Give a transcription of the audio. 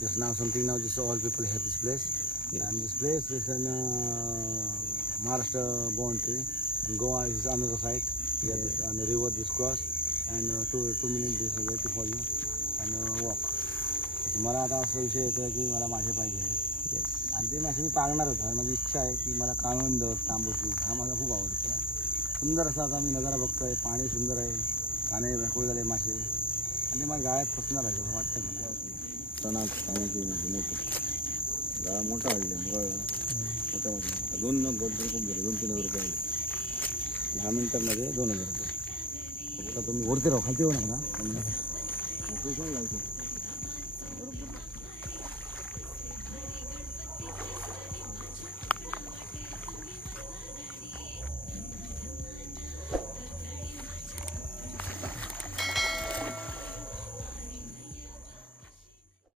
just now something now just all people have this place. Yes. And this place is in Maharashtra boundary, and Goa is another side. Yeah, Yes. this, and the river this cross, and 2 minutes this is waiting for you and walk. मला आता असा विषय येतो की मला मासे पाहिजे yes. आणि ते मासे मी पाळणार होता. माझी इच्छा आहे की मला काळवंद तांबूस हा मला खूप आवडतो. सुंदर असा आता मी नजारा बघतोय. पाणी सुंदर आहे, काने व्याकुळ झाले मासे आणि ते माझ्या गाळ्यात फसणार आहे असं वाटतंय मला. तणाव पाण्याची मोठं गाळा मोठा वाढले मोठ्या मोठ्या 2 खूप झाले 2-3 हजार रुपये 10 मिनिटांमध्ये 2,000 रुपये. आता तुम्ही वरती राहू खालती येऊ नका ना.